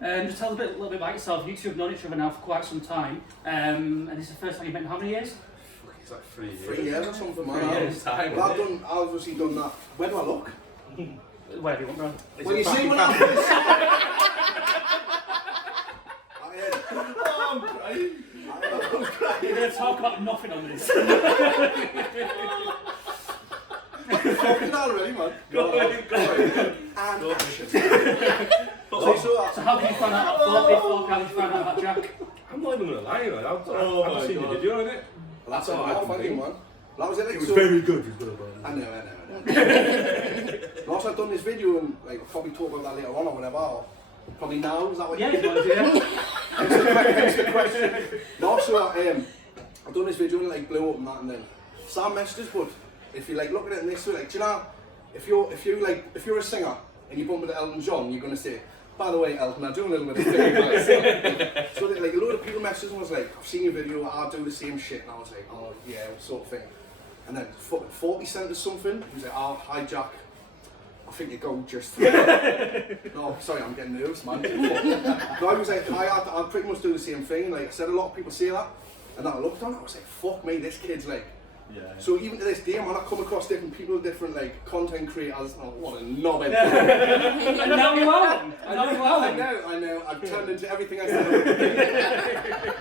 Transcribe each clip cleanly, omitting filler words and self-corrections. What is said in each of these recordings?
Just tell us a little bit about yourself. You two have known each other now for quite some time, and this is the first time you've met in how many years? It's like 3 years. 3 years or something, man. 3 years. I've obviously done that. Where do I look? Whatever you want, bro. When you see when I first Oh, I'm crying. You're going to talk about nothing on this. fucking already, man. Go on. And action. So how did you find out about Thorp? How did you find out about Jack? I'm not even gonna lie, man. I've seen the video on it. That's all I can funny, think. man. That was it. Like, It was very good. I know. Also, I've done this video and like I'll probably talk about that later on or whatever. Or probably now. Is that what? Yeah, you want to do that? That's the question. No, so I've done this video and like blew up and that, and then Sam messaged us, but if you like looking at it in this way, like, do you know, if you're a singer and you bump into Elton John, you're gonna say, by the way, Elton, I do a little bit of thing. So like a load of people messaged and was like, I've seen your video, I do the same shit, and I was like, oh yeah, sort of thing. And then 40 sent us something. He was like, oh, hi Jack, I think you're gorgeous. No, sorry, I'm getting nervous, man. No, I was like, hi, I pretty much do the same thing. Like I said, a lot of people say that, and then I looked on it, I was like, fuck me, this kid's like. Yeah. So even to this day, man, I come across different people, different like content creators. Oh, what a knob! And now you are one. I know. I've turned into everything I said.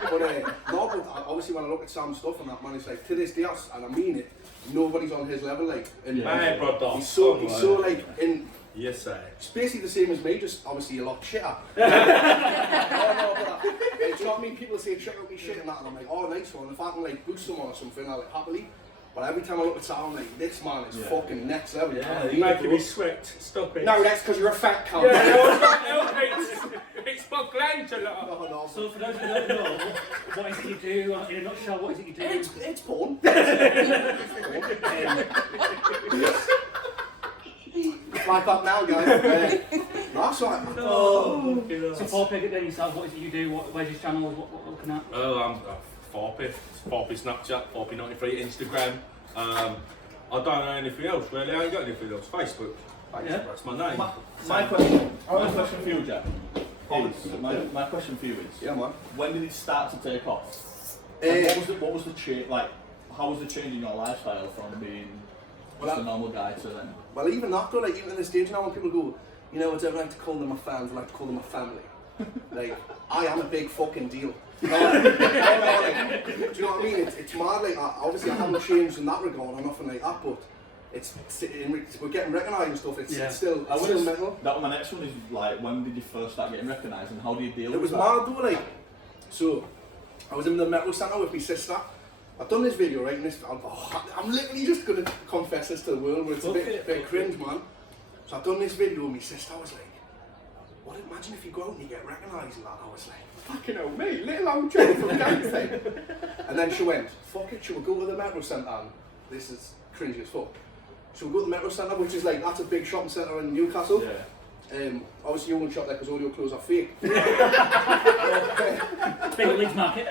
But obviously when I look at Sam's stuff and that, man, it's like to this day, and I mean it, nobody's on his level. Like, he's so like in. Yes, sir. It's basically the same as me, just obviously a lot shitter. Do you know what I mean? People say check out me shit and that, and I'm like, oh, nice one. If I can like boost someone or something, I like happily. But every time I look at Sam, I'm like, this man is fucking next level. Yeah, you're making me sweat. Stop it. No, that's because you're a fat cunt. It's for glandular. No. So for those who don't know, what is it you do? In a nutshell, what is it you do? It's porn. Like that now, guys. That's right. So Thorp, pick it down yourself. What is it you do? Where's your channel? What we're looking at? Well, I'm Thorpy Snapchat, Thorpy93 Instagram. I don't know anything else really. I ain't got anything else. Facebook. That's my name. My question for you, Jack. My question for you is, yeah, man. When did it start to take off? What was the change? Like, how was the change in your lifestyle from being just a normal guy to then? Well, even after, like, even at the stage now when people go, you know, I don't like to call them my fans, I like to call them my family. Like, I am a big fucking deal. Do you know what I mean? It's mad, like, obviously I haven't changed in that regard or nothing like that, but we're getting recognised and stuff, it's still mental. That was my next one is, like, when did you first start getting recognised and how do you deal with that? It was mad though, like, so, I was in the metal centre with my sister. I've done this video, right, and I'm literally just going to confess this to the world, but it's a bit cringe, man. So I've done this video and my sister was like, imagine if you go out and you get recognised and that. I was like, fucking hell, me, little old Joe from Gangster. And then she went, fuck it, shall we go to the Metro Centre? And this is cringy as fuck. Shall we go to the Metro Centre, which is like, that's a big shopping centre in Newcastle. Yeah. Obviously you won't shop there because all your clothes are fake. Big Leeds market.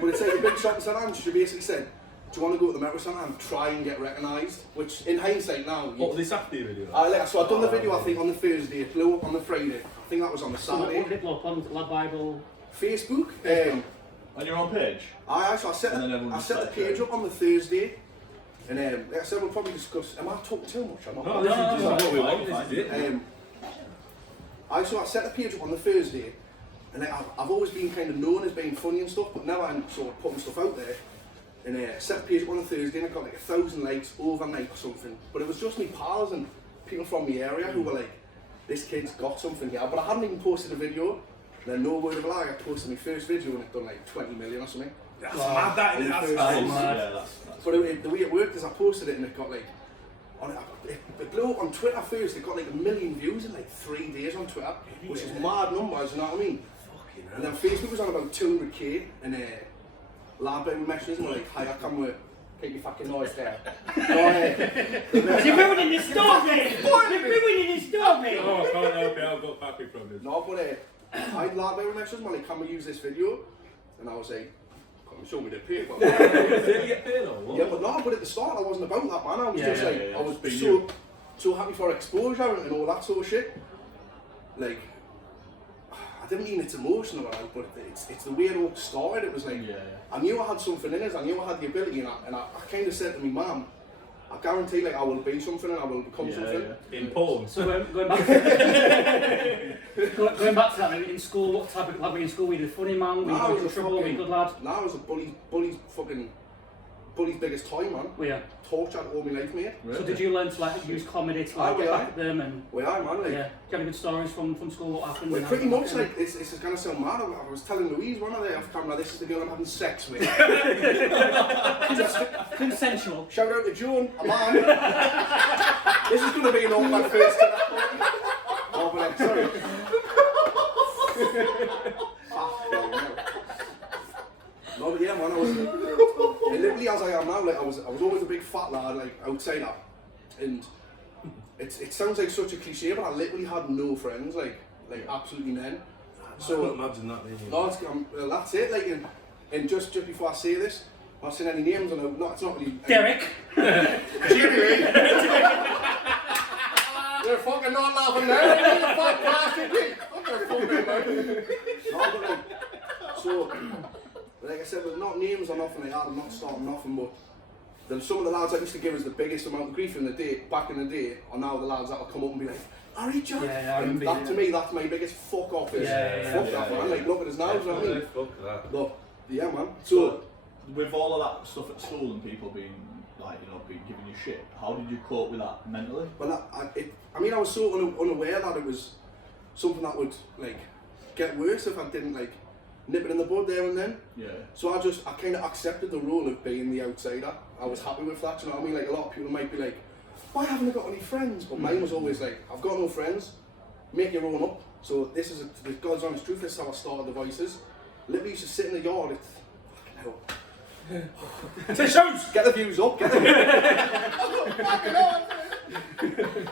But it's like a big shopping centre and she basically said, do you want to go to the Metro Centre and try and get recognised? Which in hindsight now... What, this after your video? So I've done the video I think on the Thursday, it blew up on the Friday. I think that was on the Saturday. So what did it blow up on? Lad Bible? Facebook. On your own page? I set the page up on the Thursday. And like I said, we'll probably discuss... Am I talking too much? I'm not. No, this is what we want. This is it. I set the page up on the Thursday, and I've always been kind of known as being funny and stuff, but now I'm sort of putting stuff out there. And set the page up on the Thursday, and I got like 1,000 likes overnight or something. But it was just me pals and people from the area who were like, this kid's got something here. But I hadn't even posted a video. And then no word of a lie, I posted my first video and it done like 20 million or something. That's mad, that is. That's mad. But the way it worked is I posted it and it got like, it blew up on Twitter first. It got like 1 million views in like 3 days on Twitter, which is mad numbers, you know what I mean? And then Facebook was on about 200k, and lad by messages and were like, hi, I come with, keep your fucking noise there. You're ruining this store, mate! You're ruining this store, mate! Oh, I can't help it, I've got happy from this. No, but I had lad by messages and were like, can we use this video? And I was like, I'm sure we did pay for it. Did you get paid or what? Yeah, but at the start I wasn't about that, man. I was I was so happy for exposure and all that sort of shit. Like, I I didn't mean it's emotional about it, but it's the way it all started. It was like, I knew I had something in us, I knew I had the ability, and I kind of said to my mum, I guarantee like I will be something and I will become something. In porn. So going back to going back to that, maybe in school, what type of lad were you in school? Were you the funny man? Were you in trouble? Were you a good lad? No, I was a bully's biggest toy, man. Were you? Tortured all my life, mate. Really? So did you learn to like use comedy to like get back at them and? Well, I man, like. Yeah. Do you have any good stories from school? What happened? Well, pretty much like this is gonna sound mad. I was telling Louise one day off camera, this is the girl I'm having sex with. Consensual. Shout out to Joan, a man. This is gonna be an old man first. Oh, but sorry. No, but yeah, man, I was literally as I am now. Like I was always a big fat lad, like outsider, and it sounds like such a cliche, but I literally had no friends, like absolutely none. So I can't imagine that. Well, that's it. Like, and just before I say this, I'm not saying any names. I know, it's not really. Derek. Jimmy. They're fucking not laughing there. You're a fat bastard. No, but like, so. Like I said, with not names or nothing like that, I'm not starting nothing, but then some of the lads that used to give us the biggest amount of grief back in the day, are now the lads that will come up and be like, Harry Jack, and that to me, that's my biggest fuck off is, fuck that man, like look at us now, you know what I mean? Fuck that. But, yeah man. So, with all of that stuff at school and people being, like, you know, being giving you shit, how did you cope with that mentally? Well, I mean, I was so unaware that it was something that would, like, get worse if I didn't, like, nip it in the bud there and then. Yeah. So I kind of accepted the role of being the outsider. I was happy with that, you know what I mean? Like a lot of people might be like, why haven't I got any friends? But mine was always like, I've got no friends, make your own up. So this is the God's honest truth, this is how I started the Voices. Literally used to sit in the yard, fucking hell. Tissues! Get the views up, get the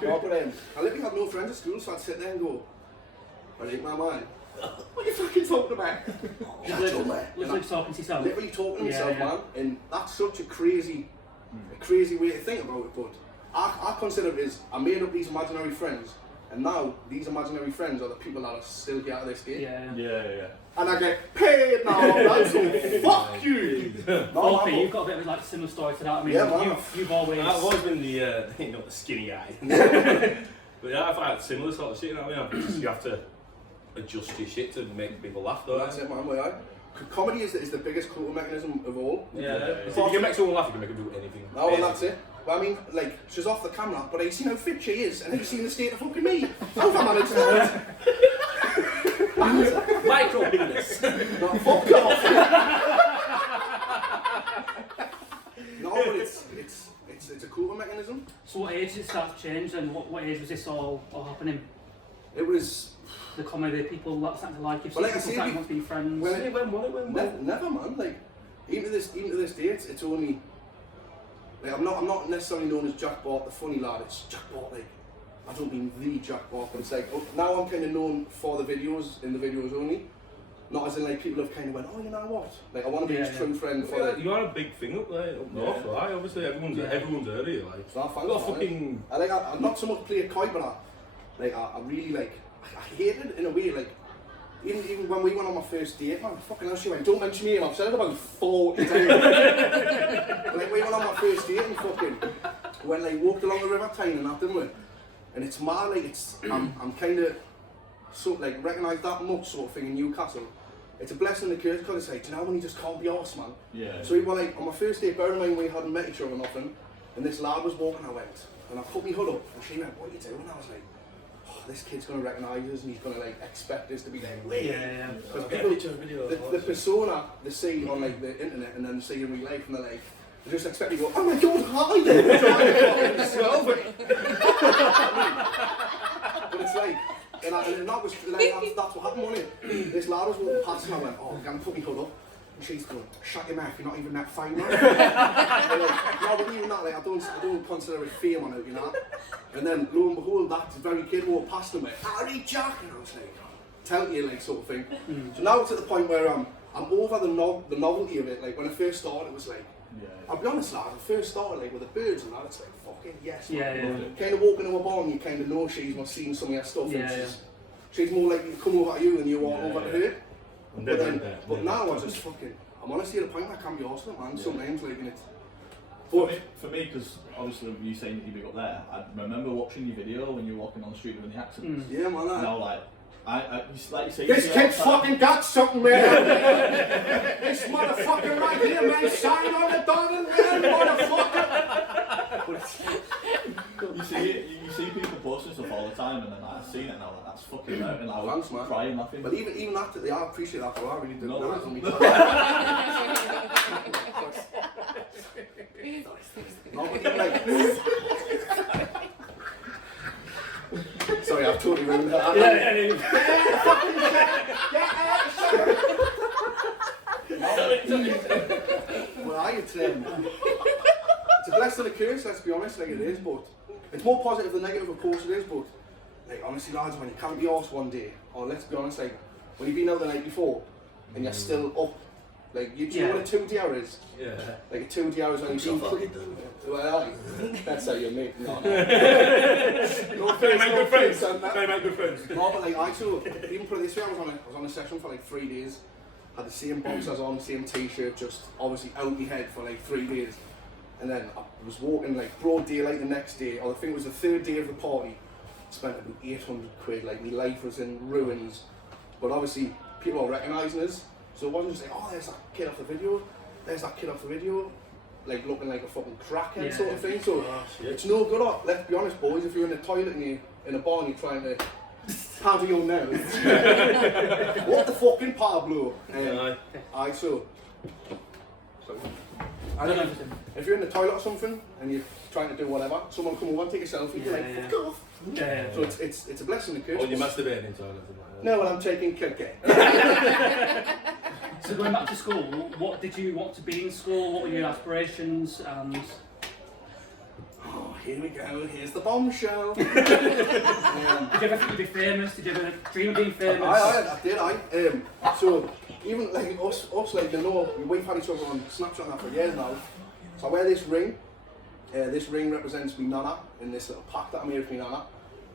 No, but I literally had no friends at school, so I'd sit there and go, I think my mind. What are you fucking talking about? Literally talking to yourself. Literally talking to himself, man. And that's such a crazy way to think about it. But I consider it as I made up these imaginary friends, and now these imaginary friends are the people that are still here to this day. Yeah. And I get paid now, man, so fuck you! No, you've got a bit of like similar story to that. I mean, you've always... I've always been the skinny guy. But yeah, I've had similar sort of shit, you know what I mean? You have to adjust your shit to make people laugh, though. That's it, man. Comedy is the biggest coping mechanism of all. Yeah. If you can make someone laugh, you can make them do anything. No, well, that's it. Well, I mean, like, she's off the camera, but have you seen how fit she is? And have you seen the state of fucking me? How have I managed that? Micro penis. No, fuck off. No, but it's a coping mechanism. So what age did it start to change, and what age was this all happening? It was... The comedy, people starting to like you, well, like I people starting to be friends. When? Never, man. Like, even to this day, it's only... Like, I'm not necessarily known as Jack Bart, the funny lad. It's Jack Bart, like, I don't mean the Jack Bart, but it's like, now I'm kind of known for the videos, in the videos only. Not as in, like, people have kind of went, oh, you know what? Like, I want to be his true friend for the... You are a big thing up there, up north, right? Obviously, everyone's heard of you, like. So I'm not so much play a coy, but I really, like... I hated it in a way, like, even when we went on my first date, man, fucking hell, she went, don't mention me, I've said it about 40 times. Like, we went on my first date and fucking, when like, walked along the river Tyne and that, didn't we? And it's mad, like, I'm kind of, so, like, recognise that much sort of thing in Newcastle. It's a blessing and a curse, because it's like, do you know when you just can't be arsed, man? Yeah. So we were like, on my first date, bear in mind we hadn't met each other or nothing, and this lad was walking, I went, and I put my hood up, and she went, what are you doing? And I was like, this kid's going to recognise us and he's going to like expect us to be like, yeah. Because people, the persona they see on like the internet and then they see in real life and they're like, they just expect you to go, oh my god, hi! But it's like, and that was, like, that's what happened, wasn't it? This lad was walking past and I went, oh, I'm going to put my hood up. And she's going, shut your mouth, you're not even that fine, man. And like, no, but even that, like, I don't consider it fame on it, you know. And then, lo and behold, that very kid walked past and went, Harry Jack, and I was like, tell you, like, sort of thing. So now it's at the point where I'm over the novelty of it. Like, when I first started, it was like, I'll be honest, lad, I first started, like, with the birds and that, it's like, fucking yes, man. Kind of walking into a bar and you kind of know she's not seen some of your stuff, and she's more likely to come over to you than you are over to her. But now I just fucking, I'm honestly at a point where I can't be arsed with it, man. Sometimes, like, in it. For me, because obviously you saying that you big up there, I remember watching your video when you were walking on the street with the accents. Yeah, man. And I was like, like you say, this kid's fucking got something, man. This motherfucker right here, man, sign on the dotted line, motherfucker. you see people posting stuff all the time, and then like, I've seen it, and I was like, that's fucking out, and I was Thanks, man. crying laughing. But even that, I appreciate that, but I really do. No, sorry, I've totally ruined that. Well, it's a blessing and a curse, let's be honest, like it is, but it's more positive than negative, of course it is, but like honestly lads, when you can't be arsed one day, or let's be honest, like when you've been out the night before and you're still up, like you know what a 2DR is? Yeah. Like a 2DR is when you've been pretty well, that's how you make no. They make good friends. They make good friends. No, but like I saw, even put it this way, I was on a session for like 3 days, had the same boxers on, same t-shirt, just obviously out my head for like 3 days. And then I was walking like broad daylight the next day, or I think it was the 3rd day of the party, spent about 800 quid, like my life was in ruins. But obviously people are recognising us, so it wasn't just like, oh there's that kid off the video, like looking like a fucking crackhead sort of thing. So it's no good. Let's be honest, boys, if you're in the toilet and you're in a bar and you're trying to powder your nose, what the fucking Pablo? I don't know. If you're in the toilet or something and you're trying to do whatever, someone come over and take a selfie, you're like, fuck off. So it's a blessing and a curse. Or you masturbating in toilets. No, well, I'm taking KK. So going back to school, what did you want to be in school? What were your aspirations? And oh, here we go. Here's the bombshell. Did you ever think you'd be famous? Did you ever dream of being famous? I did. So even like us, like you know, we've had each other on Snapchat now for years now. So I wear this ring. This ring represents me nana in this little pack that I made with me nana.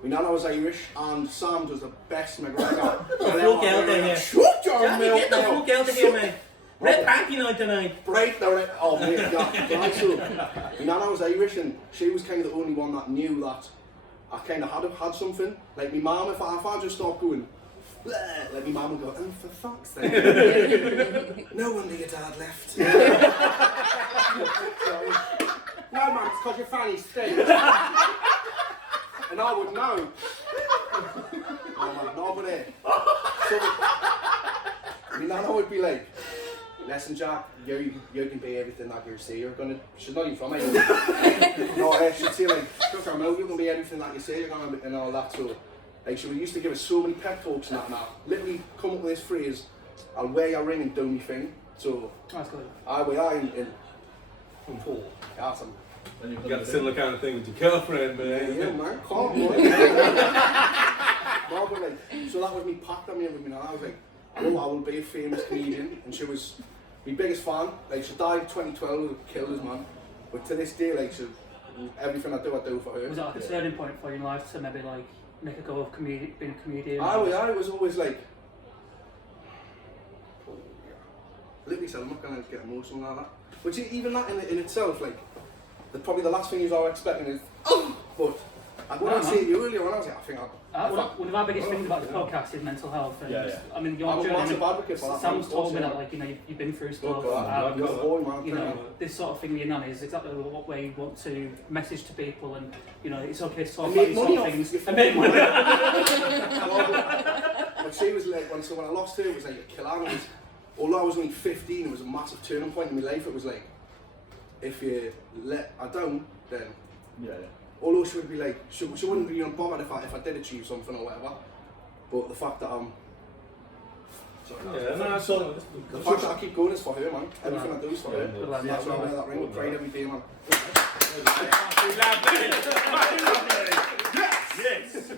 My nana was Irish, and Sam does the best McGregor. Full girl to here. Shut your mouth. Get the full girl to here, mate. Red panty night tonight. Right now, oh mate, yeah. Right, so my nana was Irish, and she was kind of the only one that knew that I kind of had something. Like my mum, if I just start going, bleh, like my mum would go, oh for fuck's sake. No wonder your dad left. No man, it's because your fanny stinks. And I would know. No, but so my nana would be like, listen Jack, you can be everything that you say you're gonna. She's not even from it. No, she'd say like, shut your mouth, you can be everything that you say you're gonna be, and all that. So like she used to give us so many pep talks and that now. Literally come up with this phrase, I'll wear your ring and do me thing. So that's good. I wear in full. Awesome. You got a similar kind of thing with your girlfriend, man. Yeah, man, come on, boy. No, but like, so that was me packed on me with me, and I was like, I will be a famous comedian, and she was my biggest fan. Like, she died in 2012, killed us, man. But to this day, like, everything I do for her. Was that like a turning point for you in life to maybe like make a go of being a comedian? It was always like, literally said, I'm not gonna get emotional like that. But see, even that in itself, like, probably the last thing you are expecting is, oh! But when I say it earlier on, I was like, I think one of our biggest things about the podcast is mental health. And I mean, I'm a massive advocate for that. Sam's told me that, like, you know, you've been through stuff. You know, this sort of thing with your nan is exactly what we want to message to people, and you know, it's okay to talk about these sort of things. And make money. Like, she was like, when I lost her, it was like a killer. Although I was only 15, it was a massive turning point in my life. It was like, if you let her down, then although she would be like, she wouldn't be bothered if I did achieve something or whatever. But the fact that the fact that I keep going is for her, man. Everything I do is for her. That's why I wear that ring with pride every day, man. Yes.